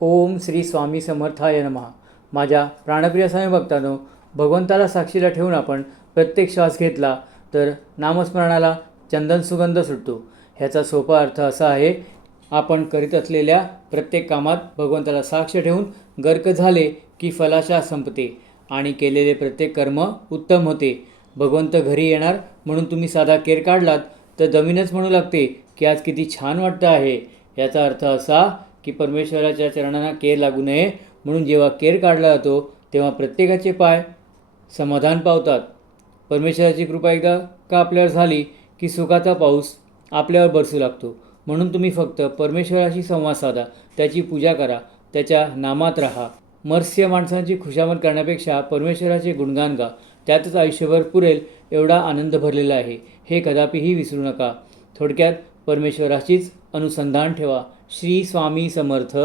ओम श्री स्वामी समर्थाय नमः. माझ्या प्राणप्रिय स्वामी भक्तांनो, भगवंताला साक्षीला ठेवून आपण प्रत्येक श्वास घेतला तर नामस्मरणाला चंदन सुगंध सुटतो. ह्याचा सोपा अर्थ असा आहे, आपण करीत असलेल्या प्रत्येक कामात भगवंताला साक्ष ठेवून गर्क झाले की फलाशा संपते आणि केलेले प्रत्येक कर्म उत्तम होते. भगवंत घरी येणार म्हणून तुम्ही साधा केर काढलात तर जमीनच म्हणू लागते की आज किती छान वाटतं आहे. याचा अर्थ असा की परमेश्वराच्या चरणांना केर लागू नये म्हणून जेव्हा केर काढला जातो तेव्हा प्रत्येकाचे पाय समाधान पावतात. परमेश्वराची कृपा एकदा का आपल्यावर झाली की सुखाचा पाऊस आपल्यावर बरसू लागतो. म्हणून तुम्ही फक्त परमेश्वराशी संवाद साधा, त्याची पूजा करा, त्याच्या नामात राहा. मर्स्य माणसांची खुशामत करण्यापेक्षा परमेश्वराचे गुणगान गा, त्यातच आयुष्यभर पुरेल एवढा आनंद भरलेला आहे. हे कदापिही विसरू नका. थोडक्यात परमेश्वराशीच अनुसंधान ठेवा. श्री स्वामी समर्थ.